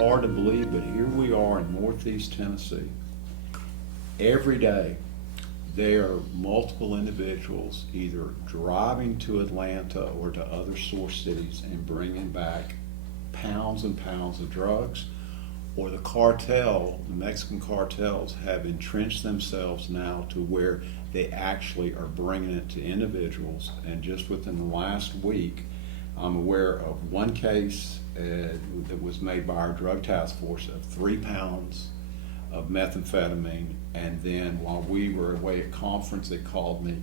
hard to believe, but here we are in Northeast Tennessee. Every day, there are multiple individuals either driving to Atlanta or to other source cities and bringing back pounds and pounds of drugs, or the Mexican cartels have entrenched themselves now to where they actually are bringing it to individuals. And just within the last week, I'm aware of one case that was made by our drug task force of 3 pounds of methamphetamine, and then while we were away at conference, they called me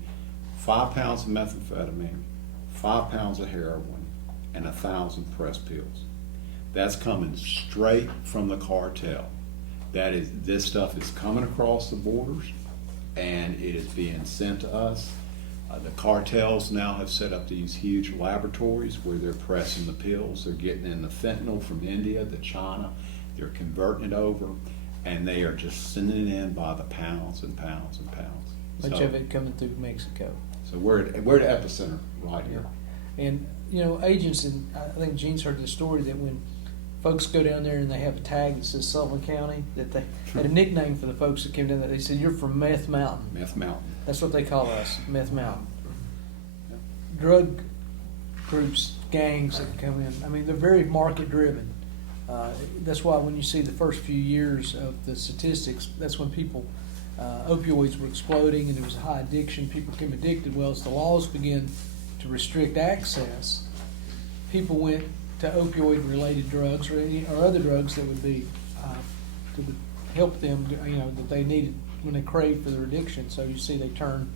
5 pounds of methamphetamine, 5 pounds of heroin, and 1,000 press pills. That's coming straight from the cartel. This stuff is coming across the borders, and it is being sent to us. The cartels now have set up these huge laboratories where they're pressing the pills. They're getting in the fentanyl from India, the China. They're converting it over, and they are just sending it in by the pounds and pounds and pounds. Much of it coming through Mexico. So we're at the epicenter right here. And, you know, agents, and I think Gene's heard the story that when folks go down there and they have a tag that says Sullivan County, that they had a nickname for the folks that came down there. They said, "You're from Meth Mountain." Meth Mountain. That's what they call us, Meth Mountain. Yep. Drug groups, gangs that come in, I mean, they're very market driven. That's why when you see the first few years of the statistics, that's when opioids were exploding and there was a high addiction, people became addicted. Well, as the laws began to restrict access, people went to opioid related drugs or other drugs that would be that would help them, that they needed when they craved for their addiction. So you see they turn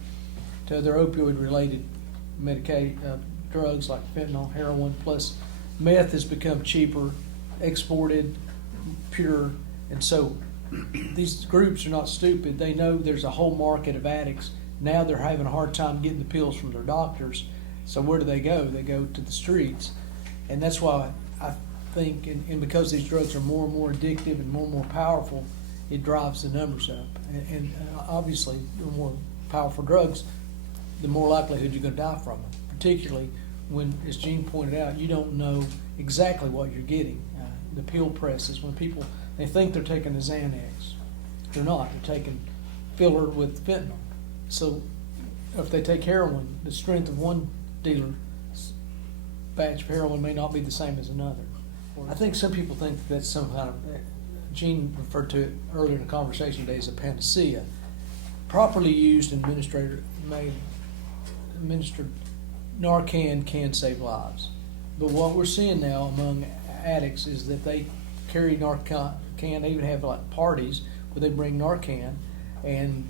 to other opioid related drugs like fentanyl, heroin, plus meth has become cheaper, exported, pure, and so these groups are not stupid. They know there's a whole market of addicts. Now they're having a hard time getting the pills from their doctors. So where do they go? They go to the streets. And that's why I think, and because these drugs are more and more addictive and more powerful, it drives the numbers up. And obviously, the more powerful drugs, the more likelihood you're going to die from them, particularly when, as Gene pointed out, you don't know exactly what you're getting. The pill presses, when people, they think they're taking a Xanax. They're not. They're taking filler with fentanyl. So if they take heroin, the strength of one dealer's batch of heroin may not be the same as another. I think some people think that's some kind of, Gene referred to it earlier in the conversation today as a panacea. Properly used and administered Narcan can save lives. But what we're seeing now among addicts is that they carry Narcan. They even have like parties where they bring Narcan, and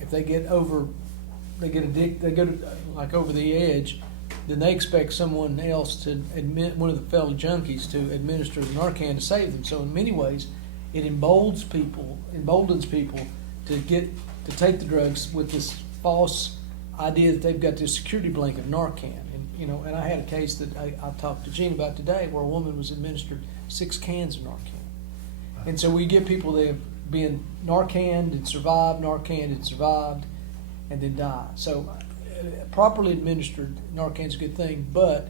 if they get addicted, they go to, like over the edge, then they expect someone else to one of the fellow junkies to administer the Narcan to save them. So in many ways, it emboldens people to take the drugs with this false idea that they've got this security blanket of Narcan. And I had a case that I talked to Gene about today where a woman was administered 6 cans of Narcan. And so we get people that have been Narcaned and survived, and then die. So properly administered Narcan is a good thing, but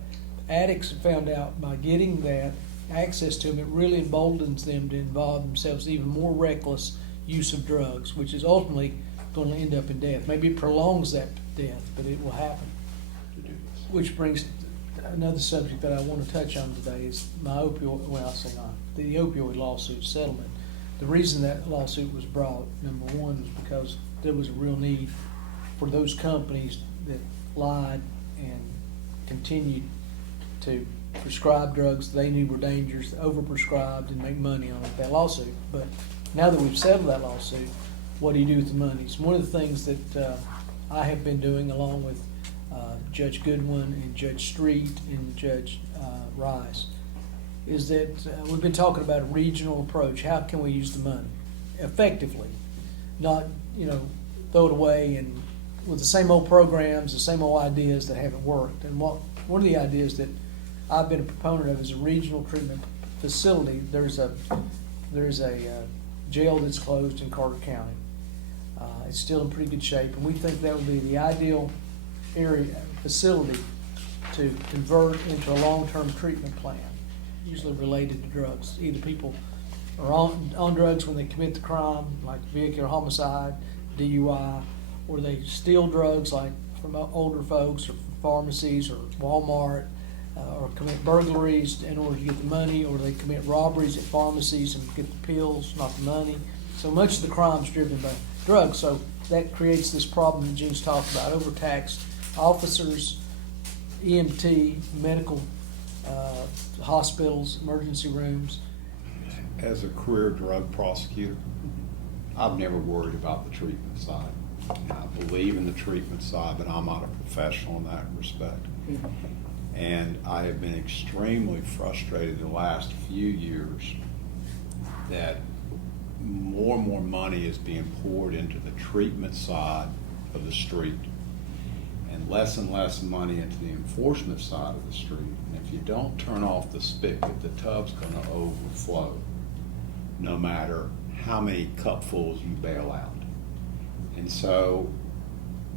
addicts have found out by getting that access to them, it really emboldens them to involve themselves in even more reckless use of drugs, which is ultimately going to end up in death. Maybe it prolongs that death, but it will happen. Which brings another subject that I want to touch on today is the opioid lawsuit settlement. The reason that lawsuit was brought, number one, was because there was a real need for those companies that lied and continued to prescribe drugs they knew were dangerous, overprescribed, and make money on that lawsuit. But now that we've settled that lawsuit, what do you do with the money? So one of the things that I have been doing along with Judge Goodwin and Judge Street and Judge Rice is that we've been talking about a regional approach. How can we use the money effectively? Not, throw it away and with the same old programs, the same old ideas that haven't worked. And one of the ideas that I've been a proponent of is a regional treatment facility. There's a jail that's closed in Carter County. It's still in pretty good shape, and we think that would be the ideal facility to convert into a long-term treatment plan, usually related to drugs. Either people are on drugs when they commit the crime, like vehicular homicide, DUI, or they steal drugs like from older folks or from pharmacies or Walmart, or commit burglaries in order to get the money, or they commit robberies at pharmacies and get the pills, not the money. So much of the crime is driven by drugs. So that creates this problem that Gene's talked about: overtaxed officers, EMT, medical, hospitals, emergency rooms. As a career drug prosecutor, I've never worried about the treatment side. I believe in the treatment side, but I'm not a professional in that respect. And I have been extremely frustrated the last few years that more and more money is being poured into the treatment side of the street and less money into the enforcement side of the street. And if you don't turn off the spigot, the tub's going to overflow, no matter how many cupfuls you bail out. And so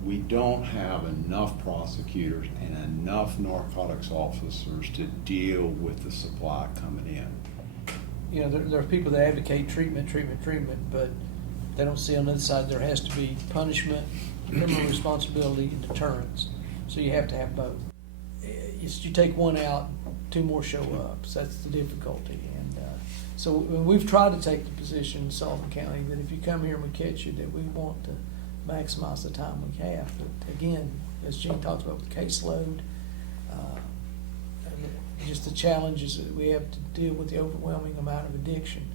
we don't have enough prosecutors and enough narcotics officers to deal with the supply coming in. You know, there are people that advocate treatment, but they don't see on the other side there has to be punishment, criminal responsibility, and deterrence. So you have to have both. You take one out, two more show up. So that's the difficulty. And so we've tried to take the position in Sullivan County that if you come here and we catch you, that we want to maximize the time we have. But again, as Gene talks about with caseload, and just the challenges that we have to deal with, the overwhelming amount of addiction.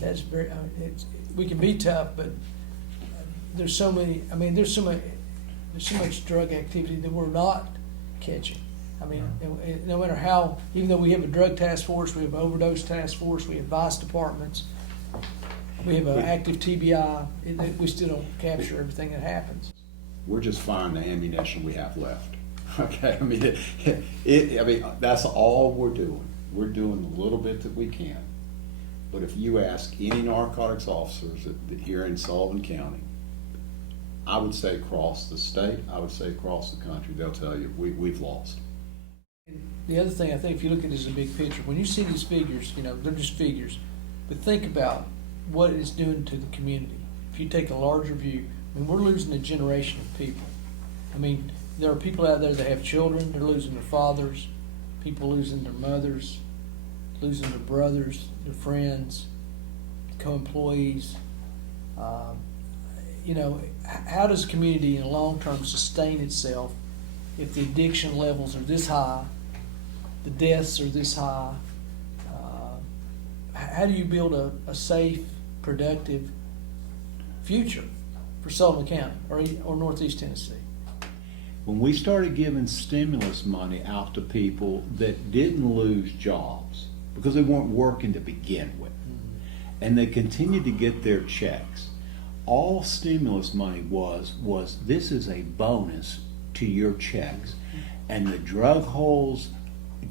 That's very. We can be tough, but there's so many. I mean, there's so much drug activity that we're not catching. I mean, no matter how, even though we have a drug task force, we have an overdose task force, we have vice departments, we have an active TBI, we still don't capture everything that happens. We're just firing the ammunition we have left. Okay, I mean, that's all we're doing. We're doing the little bit that we can. But if you ask any narcotics officers here in Sullivan County, I would say across the state, I would say across the country, they'll tell you we've lost. The other thing, I think, if you look at it as a big picture, when you see these figures, you know, they're just figures, but think about what it's doing to the community. If you take a larger view, I mean, we're losing a generation of people. I mean, there are people out there that have children, they're losing their fathers, people losing their mothers, losing their brothers, their friends, co-employees. You know, how does a community in the long term sustain itself if the addiction levels are this high, the deaths are this high? How do you build a safe, productive future for Sullivan County or Northeast Tennessee? When we started giving stimulus money out to people that didn't lose jobs because they weren't working to begin with, and they continued to get their checks, all stimulus money was this is a bonus to your checks. And the drug holes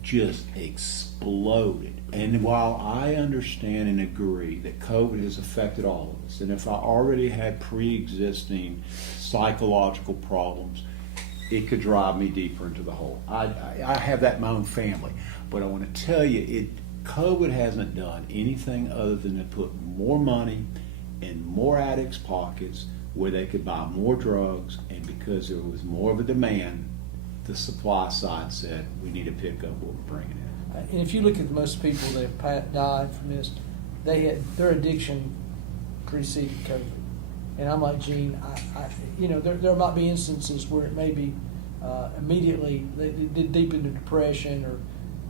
just exploded. And while I understand and agree that COVID has affected all of us, and if I already had pre-existing psychological problems, it could drive me deeper into the hole. I have that in my own family. But I want to tell you, COVID hasn't done anything other than to put more money in more addicts' pockets where they could buy more drugs, and because there was more of a demand, the supply side said, we need to pick up what we're bringing in. And if you look at most people that have died from this, they had their addiction preceded COVID. And I'm like Gene, you know, there might be instances where it may be immediately they did deep into depression or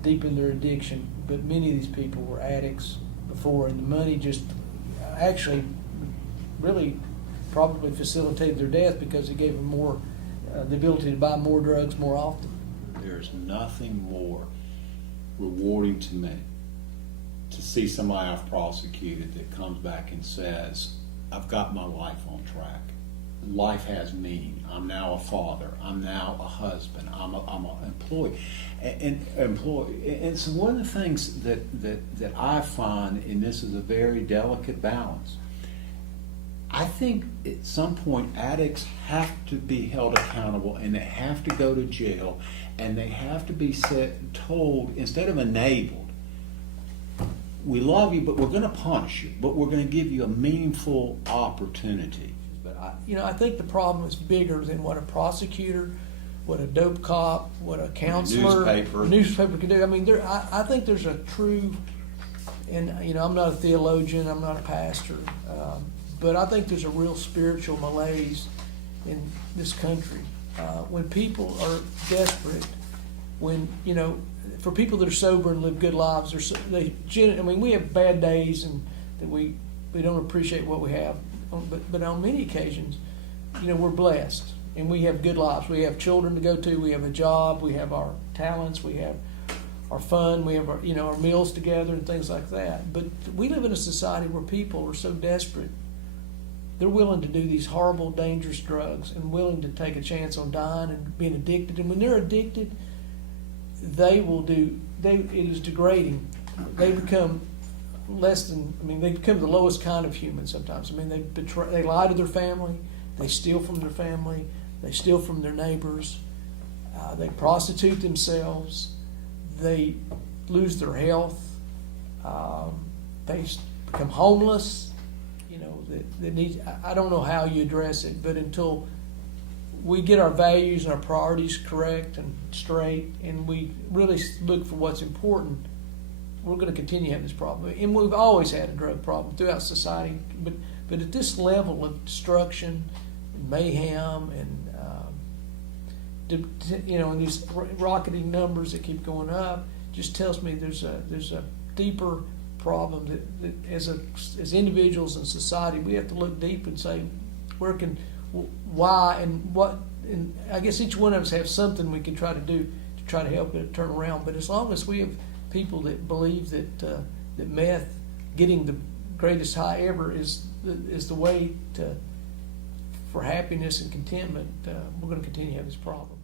deep in their addiction, but many of these people were addicts before, and the money just actually really probably facilitated their death because it gave them more the ability to buy more drugs more often. There's nothing more rewarding to me to see somebody I've prosecuted that comes back and says, I've got my life on track. Life has meaning. I'm now a father. I'm now a husband. I'm an employee. And so one of the things that I find, and this is a very delicate balance, I think at some point addicts have to be held accountable, and they have to go to jail, and they have to be told, instead of enabled, we love you, but we're gonna punish you, but we're gonna give you a meaningful opportunity. But I think the problem is bigger than what a prosecutor, what a dope cop, what a counselor, newspaper can do. I mean, I think there's a true, and I'm not a theologian, I'm not a pastor, but I think there's a real spiritual malaise in this country when people are desperate. When for people that are sober and live good lives, we have bad days and that we don't appreciate what we have, but on many occasions, we're blessed and we have good lives. We have children to go to, we have a job, we have our talents, we have our fun, we have our meals together and things like that. But we live in a society where people are so desperate, they're willing to do these horrible, dangerous drugs and willing to take a chance on dying and being addicted. And when they're addicted, it is degrading. They become they become the lowest kind of human sometimes. I mean, they lie to their family, they steal from their family, they steal from their neighbors, they prostitute themselves, they lose their health, they become homeless. I don't know how you address it, but until we get our values and our priorities correct and straight, and we really look for what's important, we're going to continue having this problem. And we've always had a drug problem throughout society, but at this level of destruction, and mayhem, and these rocketing numbers that keep going up, just tells me there's a deeper problem that as individuals in society, we have to look deep and say, why and what, and I guess each one of us have something we can try to do to try to help it turn around. But as long as we have people that believe that meth, getting the greatest high ever, is the way for happiness and contentment, we're going to continue to have this problem.